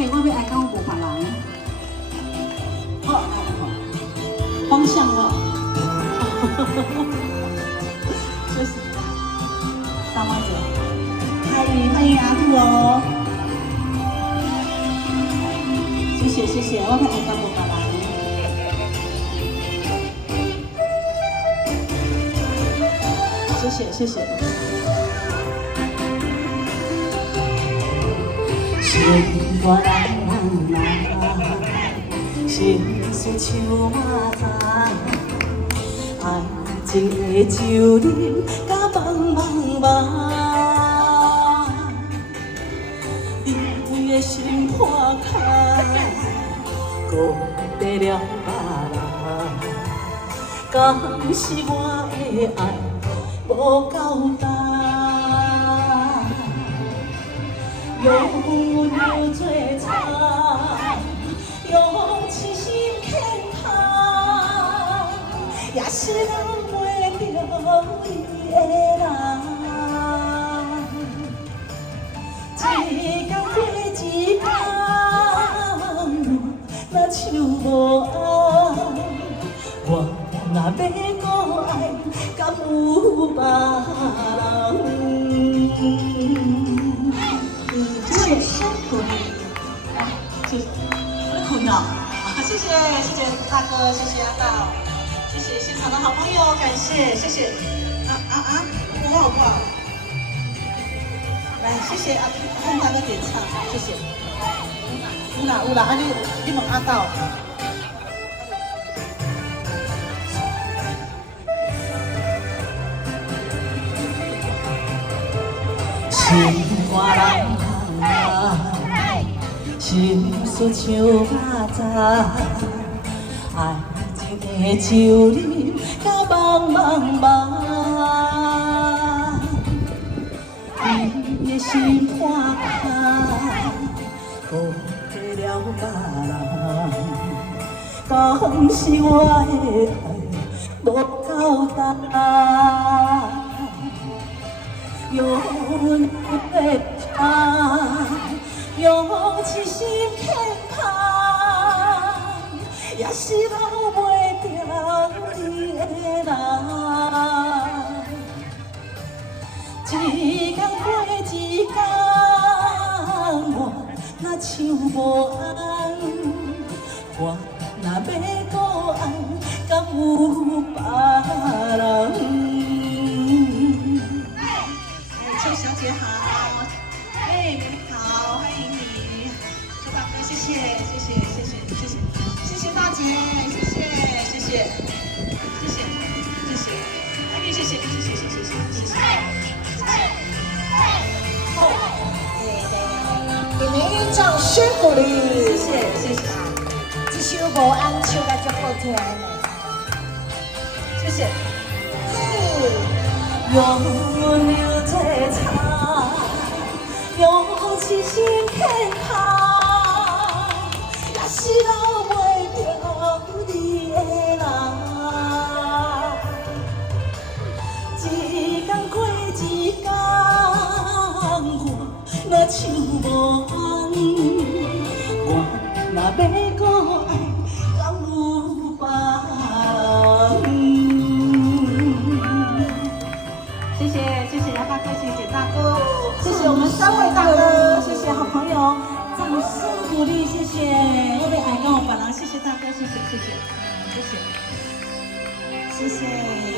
嘿，我要爱讲无别人。好，方向哦。谢谢。大妈姐，欢迎阿兔哦。谢谢谢谢，我要爱讲无别人。谢谢谢谢。心肝人啊，心事像马扎，爱情的酒啉甲茫茫茫，伊的心破开，顾得了别人，敢是我的爱无够重？用流做茶，用痴心牵他，也是留袂着你的人。一天过一天，若像无爱，我若要搁爱，敢有别人？谢谢辛苦你，谢谢，我困了，谢谢大哥，谢谢阿道，谢谢现场的好朋友，感谢，谢谢，不好，来，谢谢看大哥点唱，谢谢，有啦，你问阿道。心肝人啊，心事像马扎，爱情的酒啉甲茫茫茫，伊的心破开，顾得了别人，敢是我的爱无够重？用泪茶，用痴心牵他，也是留袂着你的人。一天过一天，我若像无爱，我若要搁爱，敢有别人？邱小姐好，你好，欢迎你，邱大哥，谢谢大姐，谢谢，欢迎，谢谢。给您一掌声鼓励，谢谢。这首无安唱得足好听的，谢谢。嘿。用流做茶，用痴心牵他，也是留袂着你的人。一天过一天，我若像无爱，我若要搁爱，敢有别人？谢谢杨大哥，谢谢大哥，谢谢我们3位大哥，谢谢好朋友，掌声鼓励，谢谢，我被爱跟我本人，谢谢大哥，谢谢。